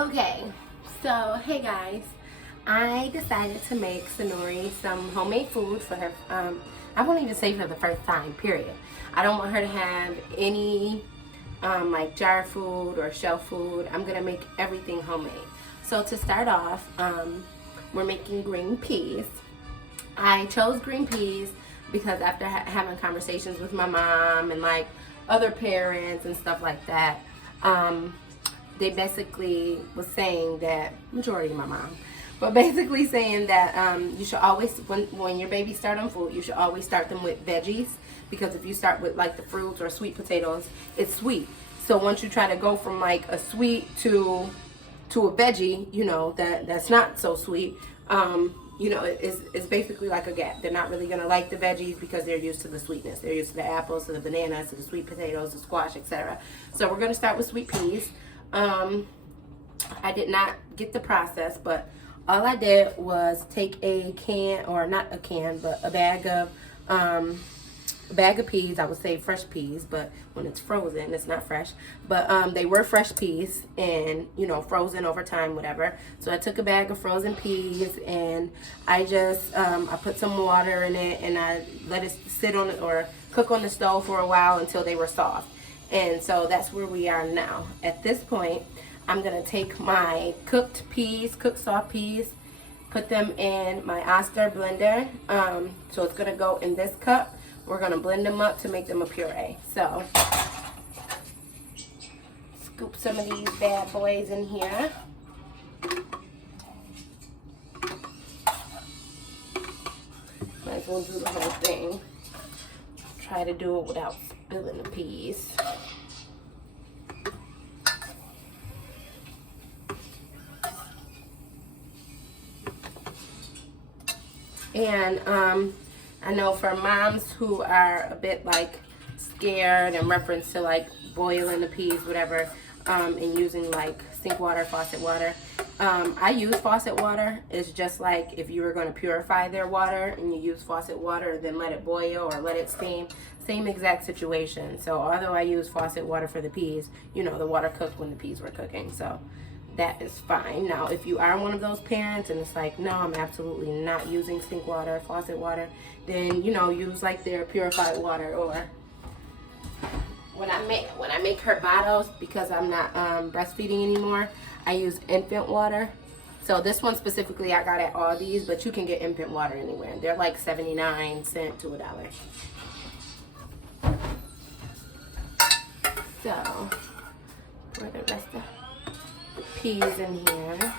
Okay, so hey guys, I decided to make Sanori some homemade food for her. I won't even say for the first time, period. I don't want her to have any like jar food or shelf food. I'm gonna make everything homemade. So to start off, we're making green peas. I chose green peas because after having conversations with my mom and like other parents and stuff like that, they basically was saying that, majority of my mom, but basically saying that you should always, when your baby start on food, you should always start them with veggies, because if you start with like the fruits or sweet potatoes, it's sweet. So once you try to go from like a sweet to a veggie, you know, that's not so sweet, you know, it's basically like a gap. They're not really gonna like the veggies because they're used to the sweetness. They're used to the apples, to the bananas, to the sweet potatoes, the squash, etc. So we're gonna start with sweet peas. I did not get the process, but all I did was take a can, or not a can, but a bag of peas. I would say fresh peas, but when it's frozen, it's not fresh. But they were fresh peas, and you know, frozen over time, whatever. So I took a bag of frozen peas, and I just I put some water in it, and I let it sit on it or cook on the stove for a while until they were soft. And so that's where we are now. At this point, I'm gonna take my cooked soft peas, put them in my Oster blender. So it's gonna go in this cup. We're gonna blend them up to make them a puree. So scoop some of these bad boys in here. Might as well do the whole thing. Try to do it without spilling the peas. And I know for moms who are a bit like scared in reference to like boiling the peas, whatever, and using like sink water, faucet water. I use faucet water. It's just like if you were going to purify their water and you use faucet water, then let it boil or let it steam. Same exact situation. So although I use faucet water for the peas, you know, the water cooked when the peas were cooking. So that is fine. Now, if you are one of those parents and it's like, no, I'm absolutely not using sink water, faucet water, then, you know, use like their purified water. Or when I make her bottles, because I'm not breastfeeding anymore, I use infant water. So this one specifically I got at Aldi's, but you can get infant water anywhere. They're like 79 cents to $1. So pour the rest of the peas in here.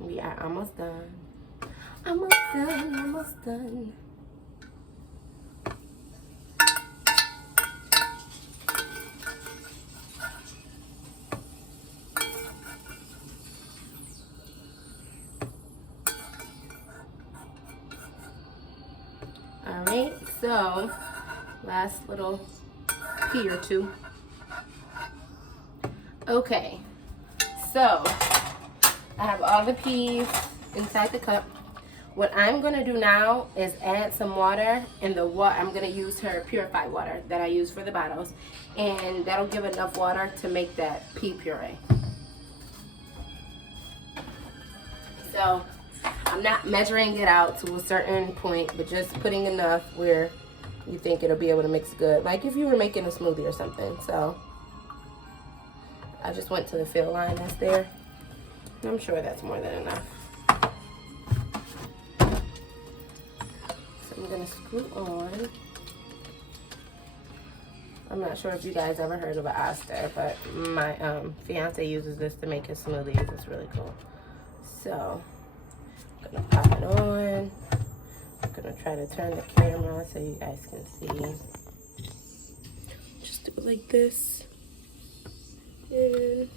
We are almost done. Almost done, almost done. Alright, so last little pea or two. Okay, so I have all the peas inside the cup. What I'm going to do now is add some water, and I'm going to use her purified water that I use for the bottles, and that'll give enough water to make that pea puree. So I'm not measuring it out to a certain point, but just putting enough where you think it'll be able to mix good. Like if you were making a smoothie or something. So I just went to the fill line that's there. I'm sure that's more than enough. So I'm gonna scoop on. I'm not sure if you guys ever heard of an Oster, but my fiance uses this to make his smoothies. It's really cool. So I'm gonna pop it on. I'm gonna try to turn the camera so you guys can see. Just do it like this. And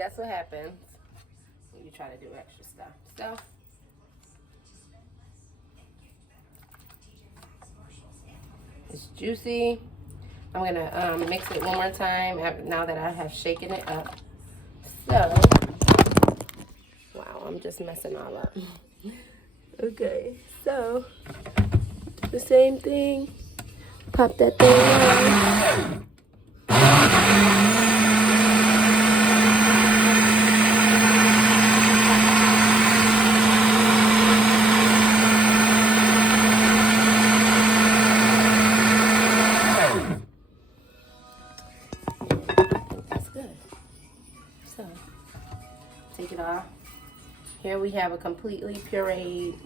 that's what happens when you try to do extra stuff. So, it's juicy. I'm gonna mix it one more time now that I have shaken it up. So, wow, I'm just messing all up. Okay, so the same thing. Pop that thing on. That's good. So, take it off. Here we have a completely pureed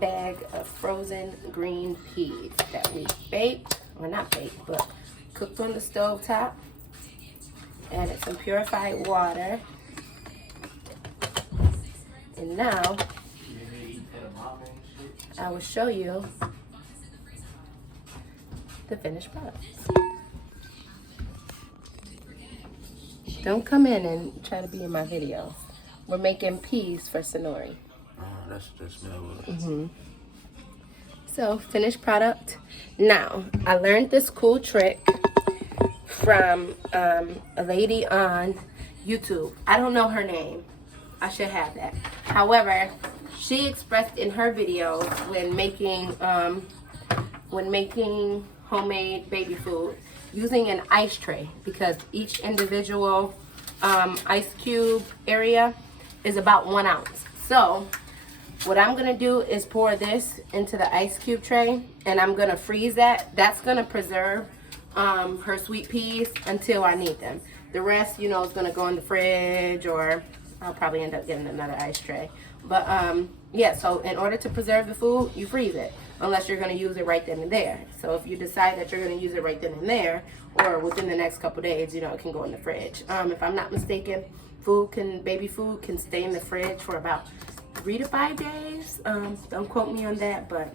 bag of frozen green peas that we baked, or not baked, but cooked on the stove top. Added some purified water. And now, I will show you the finished product. Don't come in and try to be in my videos. We're making peas for Sanori. Oh, that's smell. So, finished product. Now, I learned this cool trick from a lady on YouTube. I don't know her name. I should have that. However, she expressed in her videos when making homemade baby food using an ice tray, because each individual ice cube area is about 1 ounce. So what I'm gonna do is pour this into the ice cube tray, and I'm gonna freeze that. That's gonna preserve her sweet peas until I need them. The rest, you know, is gonna go in the fridge, or I'll probably end up getting another ice tray. But yeah, so in order to preserve the food, you freeze it, unless you're gonna use it right then and there. So if you decide that you're gonna use it right then and there, or within the next couple days, you know, it can go in the fridge. If I'm not mistaken, baby food can stay in the fridge for about 3 to 5 days. Don't quote me on that, but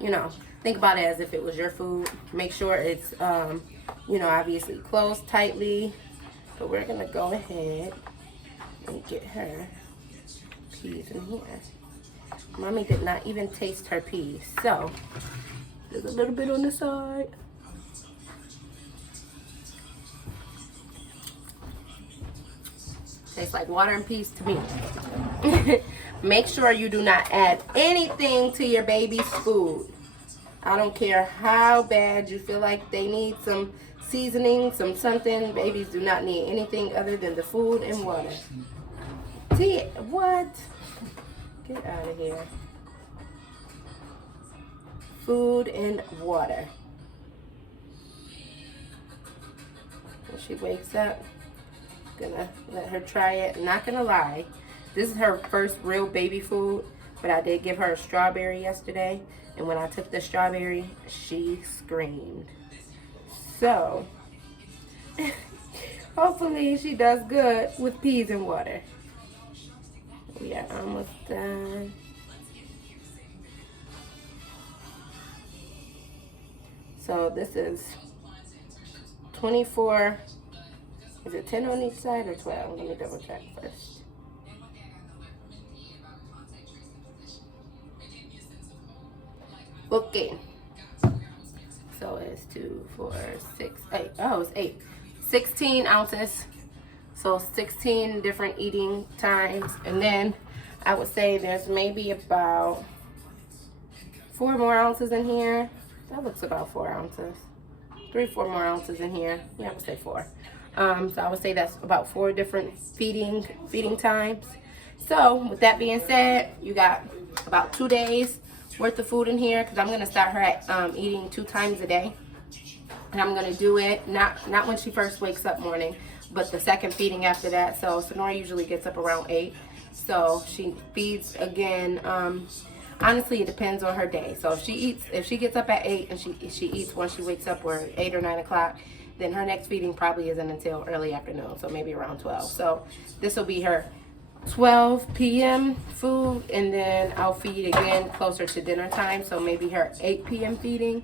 you know, think about it as if it was your food. Make sure it's, you know, obviously closed tightly. But we're gonna go ahead and get her peas in here. Mommy did not even taste her peas, so there's a little bit on the side. Tastes like water and peas to me. Make sure you do not add anything to your baby's food. I don't care how bad you feel like they need some seasoning, something. Babies do not need anything other than the food and water. See, what? Get out of here. Food and water. When she wakes up, gonna let her try it. Not gonna lie, this is her first real baby food, but I did give her a strawberry yesterday, and when I took the strawberry, she screamed. So hopefully she does good with peas and water. We are almost done. So this is 24. Is it 10 on each side or 12? Let me double check first. Okay. So it's 2, 4, 6, 8. Oh, it's 8. 16 ounces. So 16 different eating times. And then I would say there's maybe about 4 more ounces in here. That looks about 4 ounces. 3, 4 more ounces in here. Yeah, I would say 4. So I would say that's about 4 different feeding times. So with that being said, you got about 2 days worth of food in here, because I'm going to start her at eating 2 times a day. And I'm going to do it not when she first wakes up morning, but the second feeding after that. So Sanori usually gets up around 8. So she feeds again. Honestly, it depends on her day. So if she gets up at 8 and she eats when she wakes up, or 8 or 9 o'clock, then her next feeding probably isn't until early afternoon, so maybe around 12. So this will be her 12 p.m. food, and then I'll feed again closer to dinner time, so maybe her 8 p.m. feeding.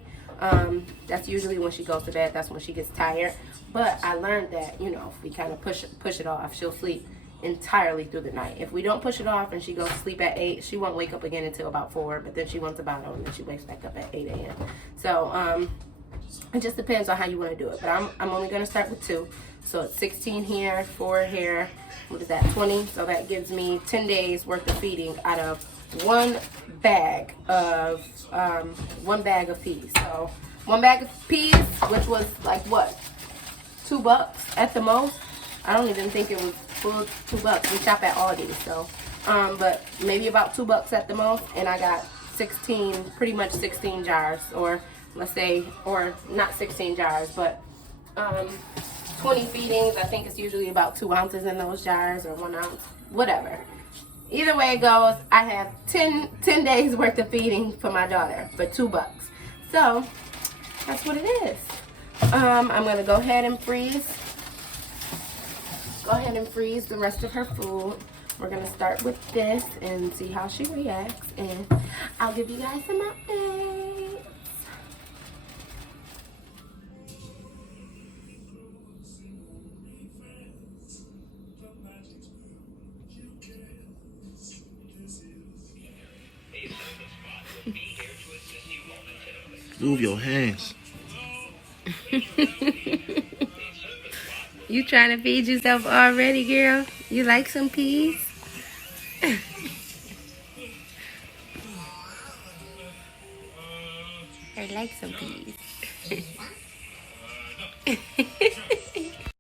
That's usually when she goes to bed. That's when she gets tired. But I learned that, you know, if we kind of push it off, she'll sleep entirely through the night. If we don't push it off and she goes to sleep at 8, she won't wake up again until about 4. But then she wants a bottle and then she wakes back up at 8 a.m. So it just depends on how you want to do it. But I'm only going to start with 2. So it's 16 here, 4 here. What is that, 20? So that gives me 10 days worth of feeding out of one bag of peas. So 1 bag of peas, which was like what, $2 at the most. I don't even think it was full $2. We shop at Aldi, so but maybe about $2 at the most. And I got 16, pretty much 16 jars, or let's say, or not 16 jars, but 20 feedings. I think it's usually about 2 ounces in those jars, or 1 ounce, whatever. Either way it goes, I have 10 days worth of feeding for my daughter for $2. So that's what it is. I'm gonna go ahead and freeze the rest of her food. We're gonna start with this and see how she reacts, and I'll give you guys some updates. Move your hands. You trying to feed yourself already, girl? You like some peas? I like some peas.